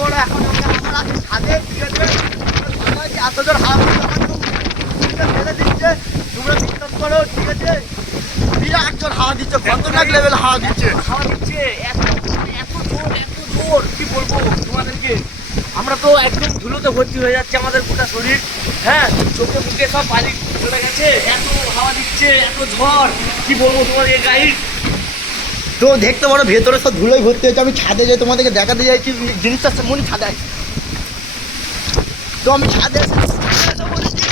বড় এখন আমরা আছি ছাদে, ঠিক আছে? এত জোর হাওয়া ফেলে দিচ্ছে, তোমরা বিশ্বাস করো, ঠিক আছে? বিরাট জোর হাওয়া দিচ্ছে, খতরনাক লেভেল হাওয়া দিচ্ছে, এত জোর কি বলবো তোমাদেরকে। আমরা তো একদম ধুলোতে ভর্তি হয়ে যাচ্ছে আমাদের গোটা শরীর, হ্যাঁ, চোখে মুখে সব পানি চলে গেছে, এত হাওয়া দিচ্ছে, এত ঝড়, কি বলবো তোমাদের গাইড। তো দেখতে পারো ভেতরে সব ধুলোই ভর্তি হয়েছে। আমি ছাদে যাই, তোমাদেরকে দেখাতে যাইছি জিনিসটা, মনে ছাদে আছে। তো আমি ছাদে এসে বলেছি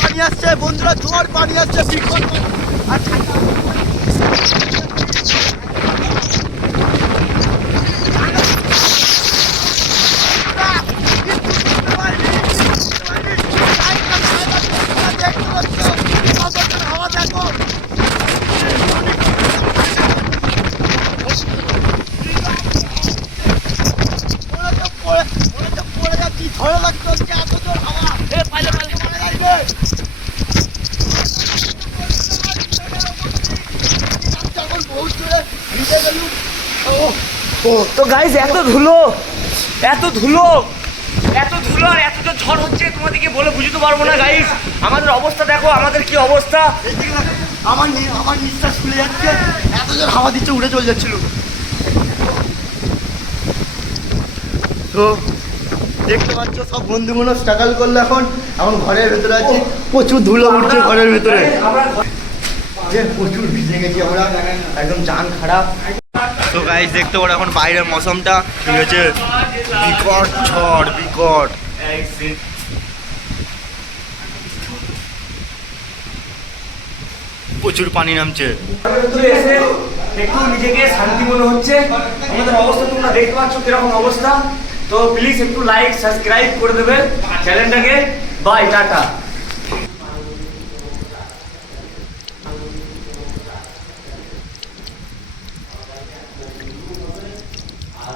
পানি আসছে বন্ধুরা, জোয়ার পানি আসছে, বিকট আর হাওয়া দেখো, পড়ে যাচ্ছি, ঝড় লাগছে, এত জোর হাওয়া, পাইলে মনে লাগবে। তো গাইস এত ধুলো আর এত জোর ঝড় হচ্ছে, তোমাদেরকে বলে বুঝতে পারবো না গাইস। আমাদের অবস্থা দেখো, আমাদের কি অবস্থা। আমার নিঃশ্বাস খুলে যাচ্ছে, এত জোর হাওয়া দিচ্ছে, উড়ে চলে যাচ্ছিল। তো দেখতে পাচ্ছ সব বন্ধুগুলো স্ট্রাগল করলো, এখন ঘরের ভেতরে আছি, প্রচুর ধুলো উঠছে ঘরের ভেতরে, যে প্রচুর ভিজে গেছি আমরা, একদম জান খারাপ। তো গাইস দেখতে পারো এখন বাইরের মৌসমটা ঠিক আছে, বিকট ঝড়, বিকট প্রচুর পানি নামছে। একটু নিজেকে শান্তি মনে হচ্ছে। আমাদের অবস্থা তোমরা দেখতে পাচ্ছ কিরকম অবস্থা। তো প্লিজ একটু লাইক সাবস্ক্রাইব করে দেবে চ্যানেলটাকে। Bye, tata.